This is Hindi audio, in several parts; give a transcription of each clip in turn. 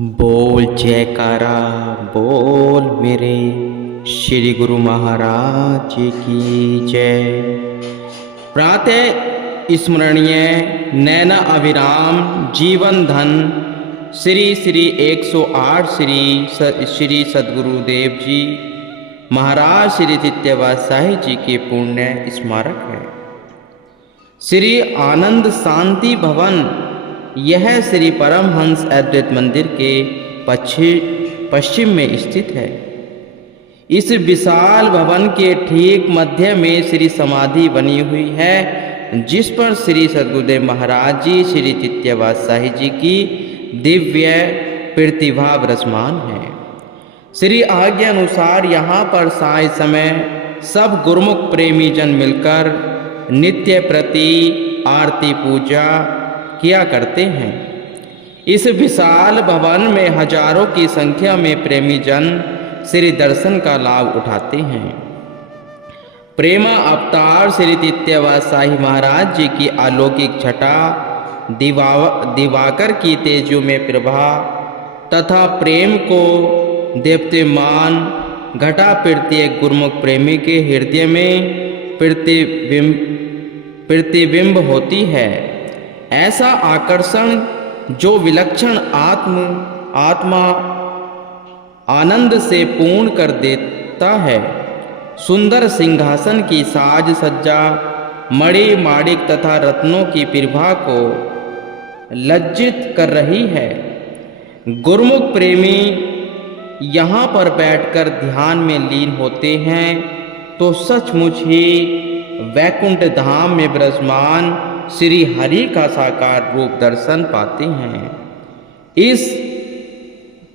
बोल जयकारा बोल मेरे श्री गुरु महाराज की जय। प्रातः स्मरणीय नैना अभिराम जीवन धन श्री श्री 108 श्री सद्गुरुदेव जी महाराज श्री तित्यवासाही जी के पुण्य स्मारक है। श्री आनंद शांति भवन यह श्री परमहंस अद्वैत मंदिर के पश्चिम में स्थित है। इस विशाल भवन के ठीक मध्य में श्री समाधि बनी हुई है, जिस पर श्री सद्गुरुदेव महाराज जी श्री तित्यवासाही जी की दिव्य प्रतिभा विराजमान है। श्री आज्ञा अनुसार यहाँ पर साय समय सब गुरुमुख प्रेमी जन मिलकर नित्य प्रति आरती पूजा किया करते हैं। इस विशाल भवन में हजारों की संख्या में प्रेमी जन श्री दर्शन का लाभ उठाते हैं। प्रेमा अवतार श्री तित्यवासाही महाराज जी की अलौकिक छटा दिवाकर की तेजो में प्रभा तथा प्रेम को देप्यमान घटा प्रत्येक गुरुमुख प्रेमी के हृदय में प्रतिबिंब होती है। ऐसा आकर्षण जो विलक्षण आत्मा आनंद से पूर्ण कर देता है। सुंदर सिंहासन की साज सज्जा मणि माणिक तथा रत्नों की प्रभा को लज्जित कर रही है। गुरुमुख प्रेमी यहाँ पर बैठकर ध्यान में लीन होते हैं तो सचमुच ही वैकुंठ धाम में विराजमान श्री हरि का साकार रूप दर्शन पाते हैं। इस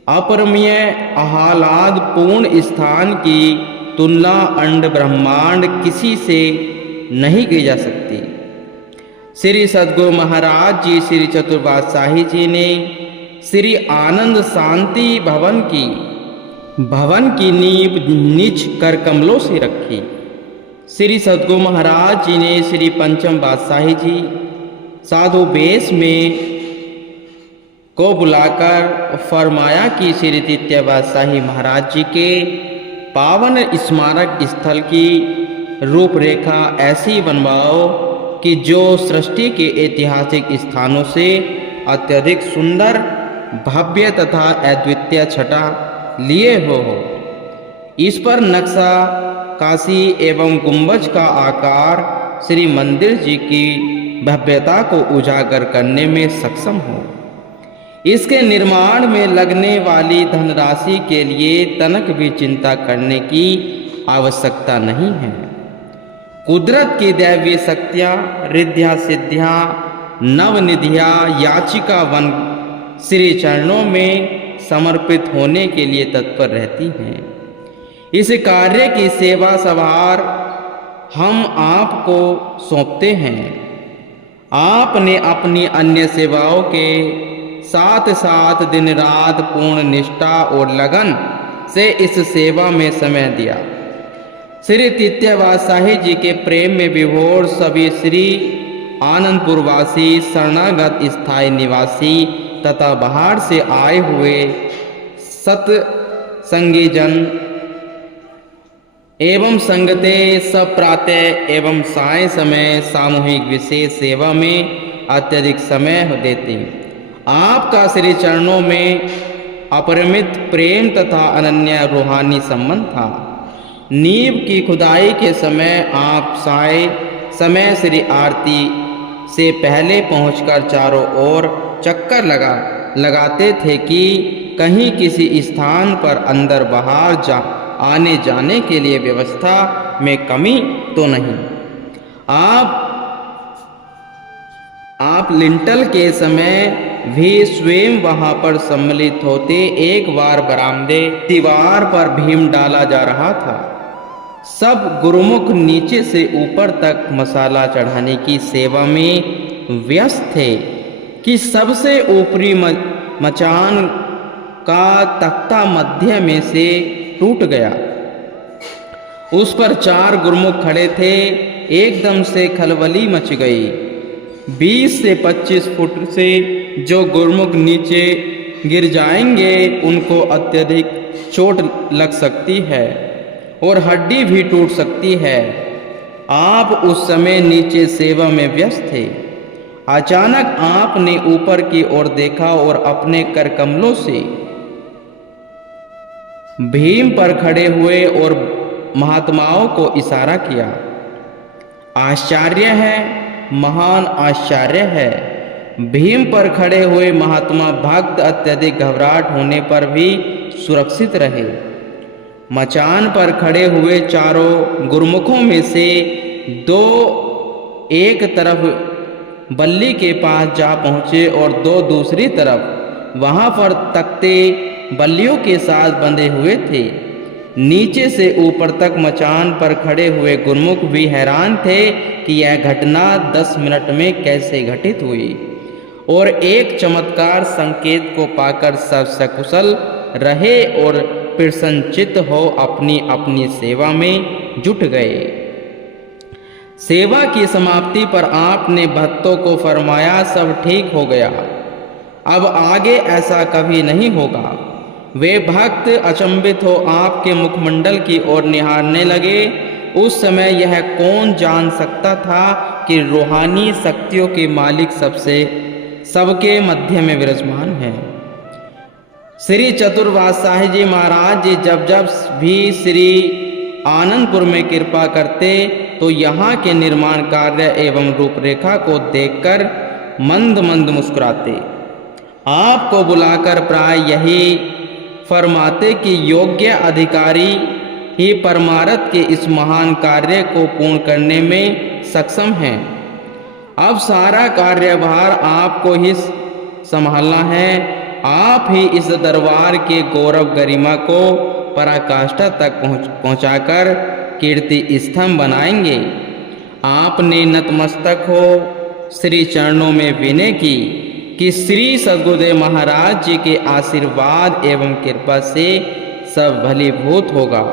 अपरमीय आह्लाद पूर्ण स्थान की तुलना अंड ब्रह्मांड किसी से नहीं की जा सकती। श्री सद्गुरु महाराज जी श्री चतुर्वासाही जी ने श्री आनंद शांति भवन की नींव निज कर कमलों से रखी। श्री सद्गुरु महाराज जी ने श्री पंचम बादशाही जी साधु वेश में को बुलाकर फरमाया कि श्री तित्यवासाही महाराज जी के पावन स्मारक स्थल की रूपरेखा ऐसी बनवाओ कि जो सृष्टि के ऐतिहासिक स्थानों से अत्यधिक सुंदर भव्य तथा अद्वितीय छटा लिए हो। इस पर नक्शा काशी एवं गुंबज का आकार श्री मंदिर जी की भव्यता को उजागर करने में सक्षम हो। इसके निर्माण में लगने वाली धनराशि के लिए तनक भी चिंता करने की आवश्यकता नहीं है। कुदरत की दैवीय शक्तियाँ रिद्धियाँ सिद्धियाँ नवनिधियाँ याचिका वन श्री चरणों में समर्पित होने के लिए तत्पर रहती हैं। इस कार्य की सेवा सवार हम आपको सौंपते हैं। आपने अपनी अन्य सेवाओं के साथ साथ दिन रात पूर्ण निष्ठा और लगन से इस सेवा में समय दिया। श्री तित्यवासाही जी के प्रेम में विभोर सभी श्री आनंदपुरवासी शरणागत स्थायी निवासी तथा बाहर से आए हुए सत्संगी जन एवं संगते सब प्रातः एवं साय समय सामूहिक विशेष सेवा में अत्यधिक समय देते। आपका श्री चरणों में अपरिमित प्रेम तथा अनन्य रूहानी संबंध था। नींव की खुदाई के समय आप साय समय श्री आरती से पहले पहुंचकर चारों ओर चक्कर लगाते थे कि कहीं किसी स्थान पर अंदर बाहर आने जाने के लिए व्यवस्था में कमी तो नहीं। आप लिंटल के समय भी स्वयं वहां पर सम्मिलित होते। एक बार बरामदे दीवार पर भीम डाला जा रहा था। सब गुरुमुख नीचे से ऊपर तक मसाला चढ़ाने की सेवा में व्यस्त थे कि सबसे ऊपरी मचान का तख्ता मध्य में से टूट गया। उस पर 4 गुरुमुख खड़े थे। एकदम से खलबली मच गई। 20 से 25 फुट से जो गुरुमुख नीचे गिर जाएंगे, उनको अत्यधिक चोट लग सकती है और हड्डी भी टूट सकती है। आप उस समय नीचे सेवा में व्यस्त थे। अचानक आपने ऊपर की ओर देखा और अपने कर कमलों से भीम पर खड़े हुए और महात्माओं को इशारा किया। आश्चर्य है, महान आश्चर्य है। भीम पर खड़े हुए महात्मा भक्त अत्यधिक घबराहट होने पर भी सुरक्षित रहे। मचान पर खड़े हुए चारों गुरुमुखों में से दो एक तरफ बल्ली के पास जा पहुंचे और दो दूसरी तरफ। वहां पर तख्ते बल्लियों के साथ बंधे हुए थे। नीचे से ऊपर तक मचान पर खड़े हुए गुरुमुख भी हैरान थे कि यह घटना 10 मिनट में कैसे घटित हुई, और एक चमत्कार संकेत को पाकर सब सकुशल रहे और प्रसन्नचित्त हो अपनी अपनी सेवा में जुट गए। सेवा की समाप्ति पर आपने भक्तों को फरमाया, सब ठीक हो गया, अब आगे ऐसा कभी नहीं होगा। वे भक्त अचंभित हो आपके मुखमंडल की ओर निहारने लगे। उस समय यह कौन जान सकता था कि रूहानी शक्तियों के मालिक सबके मध्य में विराजमान है। श्री चतुरपातशाही जी महाराज जी जब जब भी श्री आनंदपुर में कृपा करते तो यहाँ के निर्माण कार्य एवं रूपरेखा को देखकर मंद मंद मुस्कुराते। आपको बुलाकर प्राय यही फरमाते कि योग्य अधिकारी ही परमार्थ के इस महान कार्य को पूर्ण करने में सक्षम हैं। अब सारा कार्यभार आपको ही संभालना है। आप ही इस दरबार के गौरव गरिमा को पराकाष्ठा तक पहुंचाकर कीर्ति स्तंभ बनाएंगे। आपने नतमस्तक हो श्री चरणों में विनय की कि श्री सद्गुरुदेव महाराज जी के आशीर्वाद एवं कृपा से सब भलीभूत होगा।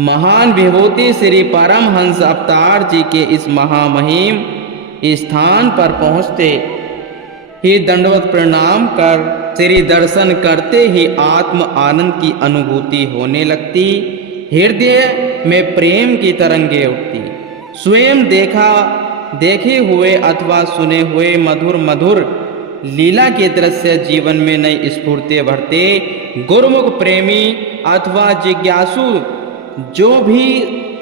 महान विभूति श्री परमहंस अवतार जी के इस महामहिम स्थान पर पहुँचते ही दंडवत प्रणाम कर श्री दर्शन करते ही आत्म आनंद की अनुभूति होने लगती। हृदय में प्रेम की तरंगे उठती। स्वयं देखे हुए अथवा सुने हुए मधुर मधुर लीला के दृश्य जीवन में नई स्फूर्ति भरते। गुरुमुख प्रेमी अथवा जिज्ञासु जो भी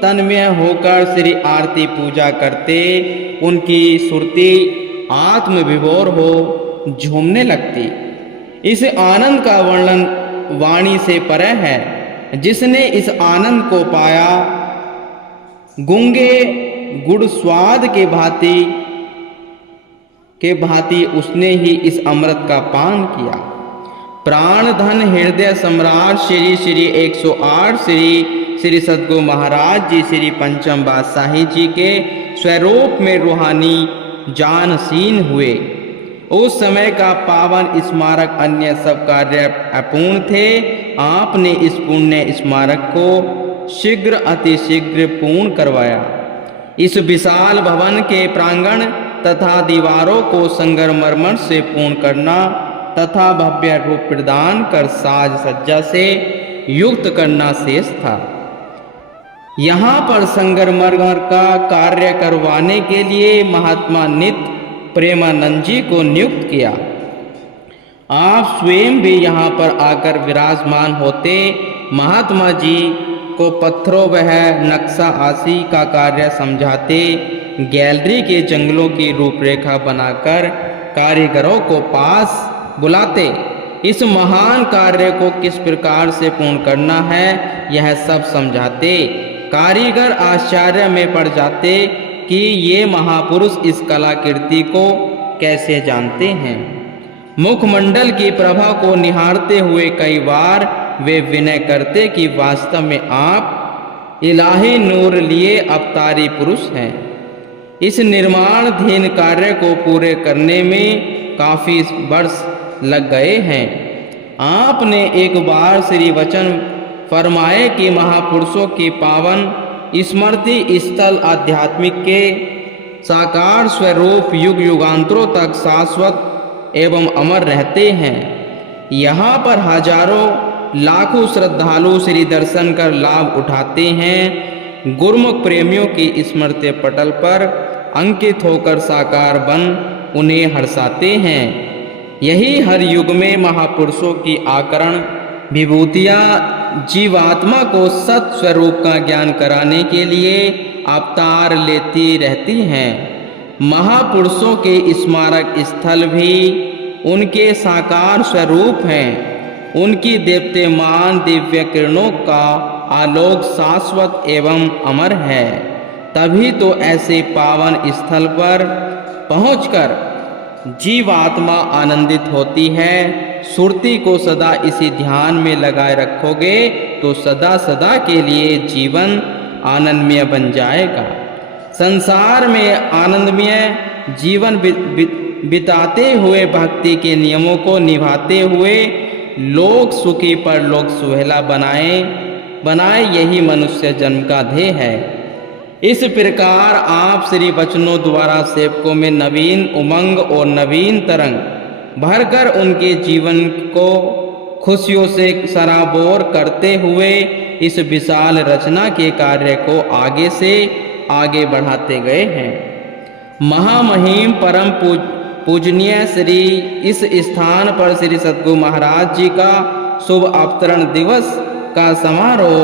तन्मय होकर श्री आरती पूजा करते, उनकी सुरती आत्म विभोर हो झूमने लगती। इस आनंद का वर्णन वाणी से परे है। जिसने इस आनंद को पाया, गूंगे गुड़ स्वाद के भांति उसने ही इस अमृत का पान किया। प्राण धन हृदय सम्राट श्री श्री 108 श्री सद्गुरु महाराज जी श्री पंचम बादशाही जी के स्वरूप में रूहानी जानसीन हुए। उस समय का पावन स्मारक अन्य सब कार्य अपूर्ण थे। आपने इस पुण्य स्मारक को शीघ्र अतिशीघ्र पूर्ण करवाया। इस विशाल भवन के प्रांगण तथा दीवारों को संगमरमर से पूर्ण करना तथा भव्य रूप प्रदान कर साज सज्जा से युक्त करना शेष था। यहाँ पर संगमरमर का कार्य करवाने के लिए महात्मा नित्य प्रेमानंद जी को नियुक्त किया। आप स्वयं भी यहाँ पर आकर विराजमान होते। महात्मा जी को पत्थरों वह नक्शा आशी का कार्य समझाते। गैलरी के जंगलों की रूपरेखा बनाकर कारीगरों को पास बुलाते। इस महान कार्य को किस प्रकार से पूर्ण करना है यह सब समझाते। कारीगर आश्चर्य में पड़ जाते कि ये महापुरुष इस कलाकृति को कैसे जानते हैं। मुखमंडल की प्रभा को निहारते हुए कई बार वे विनय करते कि वास्तव में आप इलाही नूर लिए अवतारी पुरुष हैं। इस निर्माणाधीन कार्य को पूरे करने में काफी वर्ष लग गए हैं। आपने एक बार श्री वचन फरमाए कि महापुरुषों की पावन स्मृति स्थल आध्यात्मिक के साकार स्वरूप युग युगांतरों तक शाश्वत एवं अमर रहते हैं। यहाँ पर हजारों लाखों श्रद्धालु श्री दर्शन कर लाभ उठाते हैं। गुरुमुख प्रेमियों की स्मृति पटल पर अंकित होकर साकार बन उन्हें हर्षाते हैं। यही हर युग में महापुरुषों की आकरण विभूतियाँ जीवात्मा को सत स्वरूप का ज्ञान कराने के लिए अवतार लेती रहती हैं। महापुरुषों के स्मारक स्थल भी उनके साकार स्वरूप हैं। उनकी दीप्यमान दिव्य किरणों का आलोक शाश्वत एवं अमर है। तभी तो ऐसे पावन स्थल पर पहुंचकर जीवात्मा आनंदित होती है। सुरती को सदा इसी ध्यान में लगाए रखोगे तो सदा सदा के लिए जीवन आनंदमय बन जाएगा। संसार में आनंदमय जीवन बिताते हुए भक्ति के नियमों को निभाते हुए लोक सुखी पर लोक सुहेला बनाए यही मनुष्य जन्म का ध्येय है। इस प्रकार आप श्री वचनों द्वारा सेवकों में नवीन उमंग और नवीन तरंग भरकर उनके जीवन को खुशियों से सराबोर करते हुए इस विशाल रचना के कार्य को आगे से आगे बढ़ाते गए हैं। महामहिम परम पूजनीय श्री इस स्थान पर श्री सद्गुरु महाराज जी का शुभ अवतरण दिवस का समारोह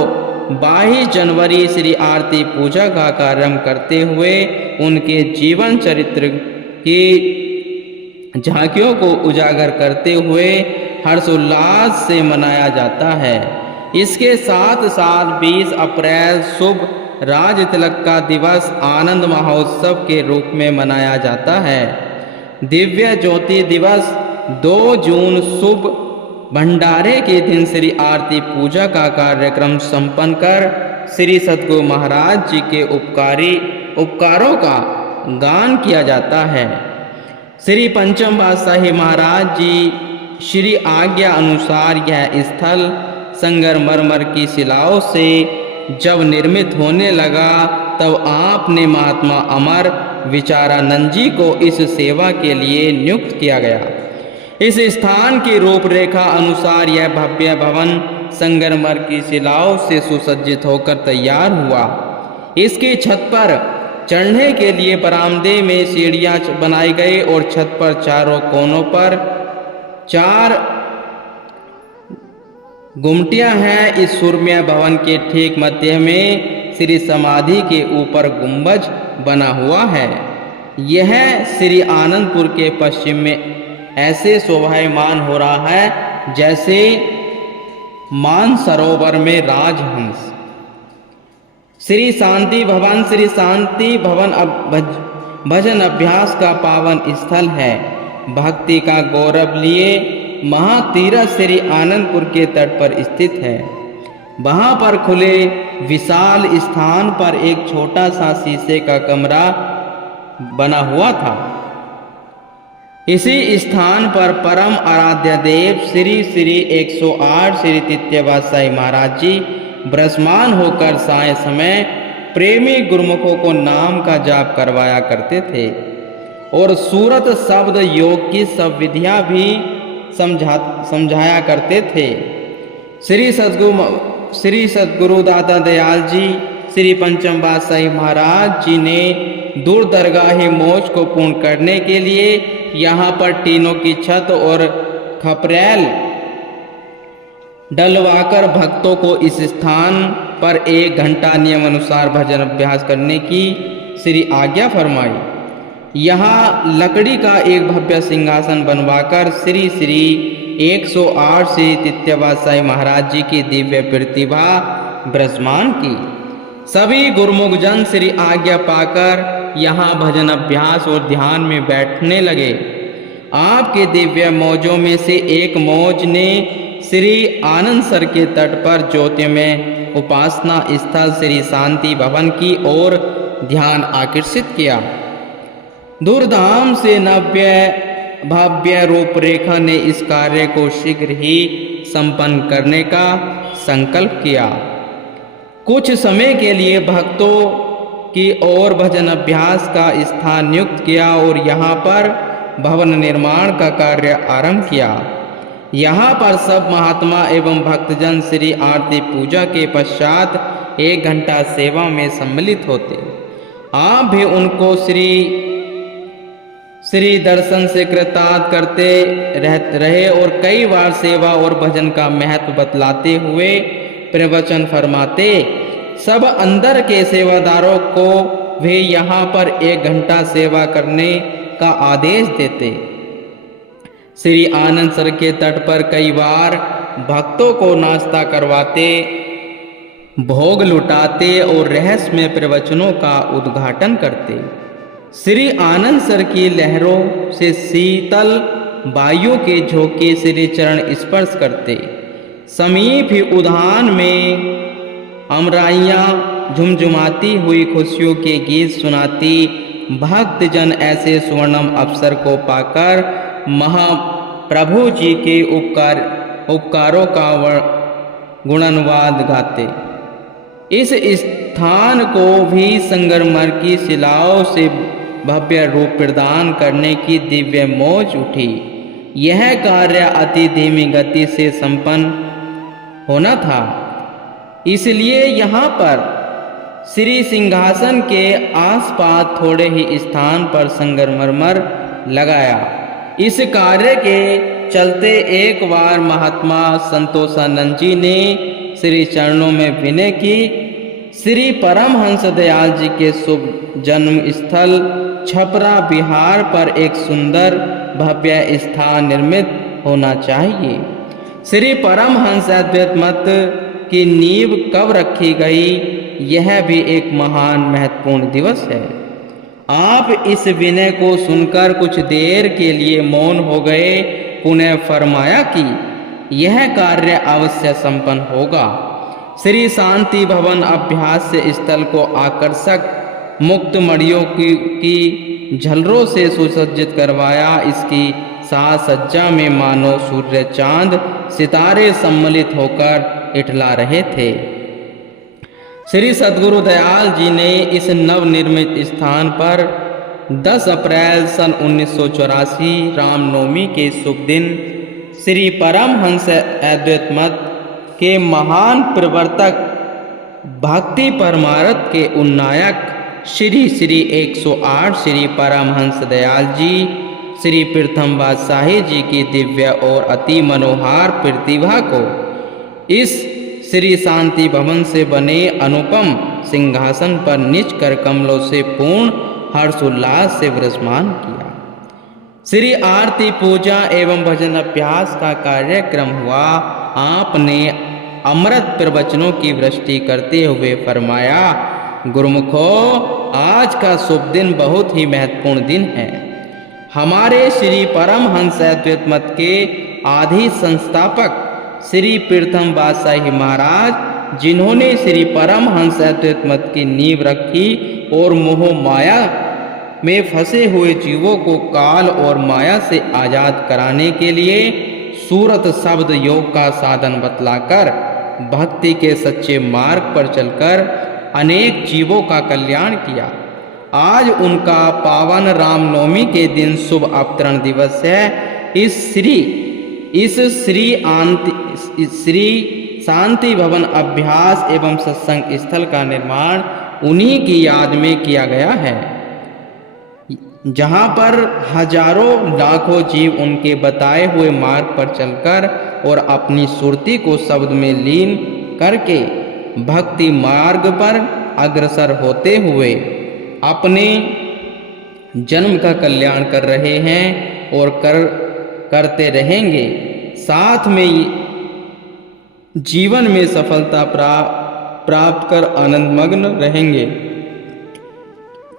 22 जनवरी श्री आरती पूजा का कार्यक्रम करते हुए उनके जीवन चरित्र की झांकियों को उजागर करते हुए हर्षोल्लास से मनाया जाता है। इसके साथ साथ 20 अप्रैल शुभ राज तिलक का दिवस आनंद महोत्सव के रूप में मनाया जाता है। दिव्य ज्योति दिवस 2 जून शुभ भंडारे के दिन श्री आरती पूजा का कार्यक्रम संपन्न कर श्री सद्गुरु महाराज जी के उपकारों का गान किया जाता है। श्री पंचम पातशाही महाराज जी श्री आज्ञा अनुसार यह स्थल संगमरमर की शिलाओं से जब निर्मित होने लगा तब आपने महात्मा अमर विचारानंद जी को इस सेवा के लिए नियुक्त किया गया। इस स्थान की रूपरेखा अनुसार यह भव्य भवन संगमरमर की शिलाओं से सुसज्जित होकर तैयार हुआ। इसकी छत पर चढ़ने के लिए बरामदे में सीढ़ियां बनाई गई और छत पर चारों कोनों पर 4 गुमटियां हैं। इस सुरम्य भवन के ठीक मध्य में श्री समाधि के ऊपर गुंबज बना हुआ है। यह श्री आनंदपुर के पश्चिम में ऐसे शोभायमान हो रहा है जैसे मानसरोवर में राजहंस। श्री शांति भवन भजन अभ्यास का पावन स्थल है। भक्ति का गौरव लिए महातीरथ श्री आनंदपुर के तट पर स्थित है। वहां पर खुले विशाल स्थान पर एक छोटा सा शीशे का कमरा बना हुआ था। इसी स्थान पर परम आराध्य देव श्री 108 श्री तृतीय पातशाही महाराज जी ब्रह्ममान होकर साय समय प्रेमी गुरुमुखों को नाम का जाप करवाया करते थे और सूरत शब्द योग की सब विधियां भी समझाया करते थे। श्री सद्गुरु दाता दयाल जी श्री पंचम पातशाही महाराज जी ने दूरदरगाही मोक्ष को पूर्ण करने के लिए यहाँ पर टीनों की छत और खपरेल डलवाकर भक्तों को इस स्थान पर 1 घंटा नियम अनुसार भजन अभ्यास करने की श्री आज्ञा फरमाई। यहाँ लकड़ी का एक भव्य सिंहासन बनवाकर श्री 108 श्री तृतीय पातशाही महाराज जी की दिव्य प्रतिभा विराजमान की। सभी गुरुमुख जन श्री आज्ञा पाकर यहाँ भजन अभ्यास और ध्यान में बैठने लगे। आपके दिव्य मौजों में से एक मौज ने श्री आनंद सर के तट पर ज्योतिर्मय उपासना स्थल श्री शांति भवन की ओर ध्यान आकर्षित किया। दूरधाम से भव्य रूपरेखा ने इस कार्य को शीघ्र ही संपन्न करने का संकल्प किया। कुछ समय के लिए भक्तों की ओर भजन अभ्यास का स्थान नियुक्त किया और यहाँ पर भवन निर्माण का कार्य आरंभ किया। यहाँ पर सब महात्मा एवं भक्तजन श्री आरती पूजा के पश्चात 1 घंटा सेवा में सम्मिलित होते। आप भी उनको श्री दर्शन से कृतार्थ करते रहे और कई बार सेवा और भजन का महत्व बतलाते हुए प्रवचन फरमाते। सब अंदर के सेवादारों को वे यहाँ पर 1 घंटा सेवा करने का आदेश देते। श्री आनंद सर के तट पर कई बार भक्तों को नाश्ता करवाते, भोग लुटाते और रहस्यमय प्रवचनों का उद्घाटन करते। श्री आनंद सर की लहरों से शीतल वायु के झोंके श्री चरण स्पर्श करते। समीप ही उद्यान में अमराइयाँ झुमझुमाती हुई खुशियों के गीत सुनाती। भक्तजन ऐसे स्वर्णम अवसर को पाकर महाप्रभु जी के उपकारों का गुणानुवाद गाते। इस स्थान को भी संगमरमर की शिलाओं से भव्य रूप प्रदान करने की दिव्य मौज उठी। यह कार्य अति धीमी गति से संपन्न होना था, इसलिए यहाँ पर श्री सिंहासन के आसपास थोड़े ही स्थान पर संगमरमर लगाया। इस कार्य के चलते एक बार महात्मा संतोषानंद जी ने श्री चरणों में विनय की, श्री परमहंस दयाल जी के शुभ जन्म स्थल छपरा बिहार पर एक सुंदर भव्य स्थान निर्मित होना चाहिए। श्री परमहंस अद्वैत मत की नींव कब रखी गई, यह भी एक महान महत्वपूर्ण दिवस है। आप इस विनय को सुनकर कुछ देर के लिए मौन हो गए। पुनः फरमाया कि यह कार्य अवश्य संपन्न होगा। श्री शांति भवन अभ्यास स्थल को आकर्षक मुक्त मड़ियों की झलरों से सुसज्जित करवाया। इसकी साज सज्जा में मानो सूर्य चांद सितारे सम्मिलित होकर इठला रहे थे। श्री सद्गुरु दयाल जी ने इस नवनिर्मित स्थान पर 10 अप्रैल सन 1984 रामनवमी के शुभ दिन श्री परमहंस अद्वैत मत के महान प्रवर्तक भक्ति परमार्थ के उन्नायक श्री 108 श्री परमहंस दयाल जी श्री प्रथम बादशाही जी की दिव्य और अति मनोहर प्रतिभा को इस श्री शांति भवन से बने अनुपम सिंहासन पर निज कर कमलों से पूर्ण हर्षोल्लास से विराजमान किया। श्री आरती पूजा एवं भजन अभ्यास का कार्यक्रम हुआ। आपने अमृत प्रवचनों की वृष्टि करते हुए फरमाया, गुरुमुखो, आज का शुभ दिन बहुत ही महत्वपूर्ण दिन है। हमारे श्री परमहंस अद्वैत मत के आदि संस्थापक श्री प्रथम बादशाही महाराज, जिन्होंने श्री परमहंस अद्वैत मत की नींव रखी और मोह माया में फंसे हुए जीवों को काल और माया से आजाद कराने के लिए सूरत शब्द योग का साधन बतलाकर भक्ति के सच्चे मार्ग पर चलकर अनेक जीवों का कल्याण किया। आज उनका पावन रामनवमी के दिन शुभ अवतरण दिवस है। इस श्री शांति भवन अभ्यास एवं सत्संग स्थल का निर्माण उन्हीं की याद में किया गया है, जहाँ पर हजारों लाखों जीव उनके बताए हुए मार्ग पर चलकर और अपनी सुरती को शब्द में लीन करके भक्ति मार्ग पर अग्रसर होते हुए अपने जन्म का कल्याण कर रहे हैं और करते रहेंगे। साथ में जीवन में सफलता प्राप्त कर आनंदमग्न रहेंगे।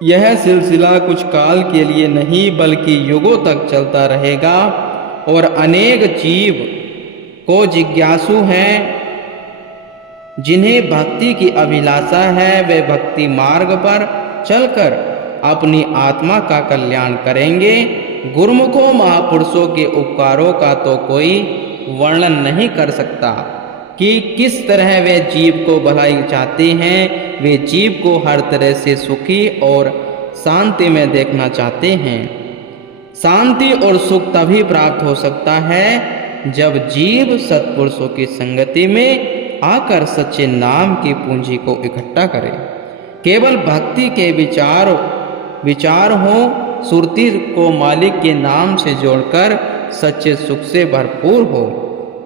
यह सिलसिला कुछ काल के लिए नहीं बल्कि युगों तक चलता रहेगा और अनेक जीव को जिज्ञासु हैं जिन्हें भक्ति की अभिलाषा है, वे भक्ति मार्ग पर चलकर अपनी आत्मा का कल्याण करेंगे। गुरुमुखों, महापुरुषों के उपकारों का तो कोई वर्णन नहीं कर सकता कि किस तरह वे जीव को भलाई चाहते हैं। वे जीव को हर तरह से सुखी और शांति में देखना चाहते हैं। शांति और सुख तभी प्राप्त हो सकता है जब जीव सत्पुरुषों की संगति में आकर सच्चे नाम की पूंजी को इकट्ठा करे। केवल भक्ति के विचार हो, सुरती को मालिक के नाम से जोड़कर सच्चे सुख से भरपूर हो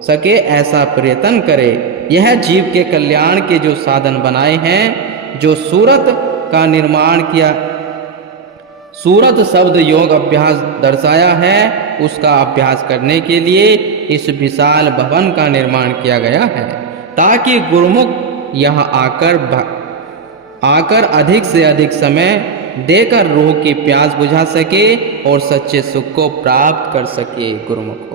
सके ऐसा प्रयत्न करे। यह जीव के कल्याण के जो साधन बनाए हैं, जो सूरत का निर्माण किया, सूरत शब्द योग अभ्यास दर्शाया है, उसका अभ्यास करने के लिए इस विशाल भवन का निर्माण किया गया है, ताकि गुरुमुख यहाँ आकर अधिक से अधिक समय देकर रूह की प्यास बुझा सके और सच्चे सुख को प्राप्त कर सके। गुरुमुख